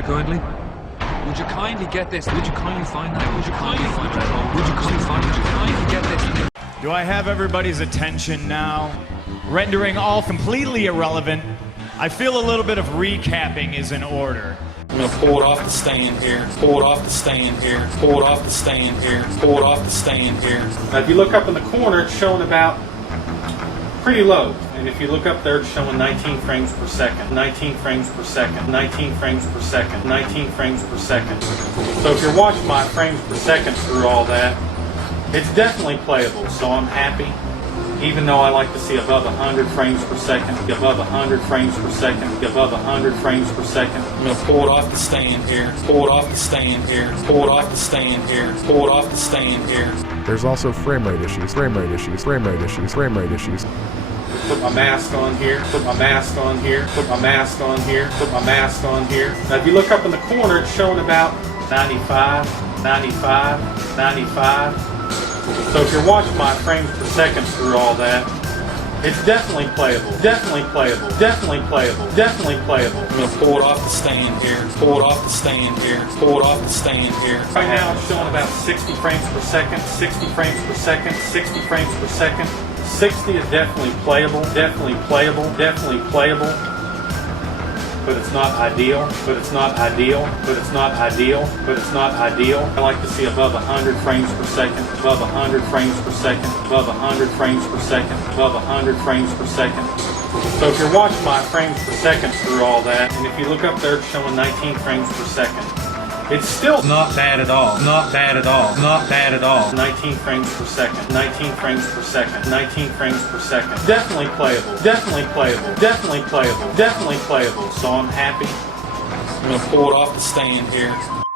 you kindly? Would you kindly get this? Would you kindly find that? Would you kindly find that? Would you kindly find? Would you kindly get this? Do I have everybody's attention now? Rendering all completely irrelevant, I feel a little bit of recapping is in order. I'm going to pull it off the stand here, pull it off the stand here, pull it off the stand here, pull it off the stand here. Now if you look up in the corner, it's showing about pretty low. And if you look up there, it's showing 19 frames per second, 19 frames per second, 19 frames per second, 19 frames per second. So if you're watching my frames per second through all that, it's definitely playable, so I'm happy. Even though I like to see above 100 frames per second, above 100 frames per second, above 100 frames per second. I'm going to pull it off the stand here, pull it off the stand here, pull it off the stand here, pull it off the stand here. There's also frame rate issues, frame rate issues, frame rate issues, frame rate issues. Put my mask on here, put my mask on here, put my mask on here, put my mask on here. Now if you look up in the corner, it's showing about 95, 95, 95. So if you're watching my frames per second through all that, it's definitely playable, definitely playable, definitely playable, definitely playable. I'm going to pull it off the stand here, pull it off the stand here, pull it off the stand here. Right now it's showing about 60 frames per second, 60 frames per second, 60 frames per second. 60 is definitely playable, definitely playable, definitely playable. But it's not ideal, but it's not ideal, but it's not ideal, but it's not ideal. I like to see above 100 frames per second, above 100 frames per second, above 100 frames per second, above 100 frames per second. So if you're watching my frames per second through all that, and if you look up there, it's showing 19 frames per second. It's still not bad at all, not bad at all, not bad at all. 19 frames per second, 19 frames per second, 19 frames per second. Definitely playable, definitely playable, definitely playable, definitely playable. So I'm happy. I'm going to pull it off the stand here.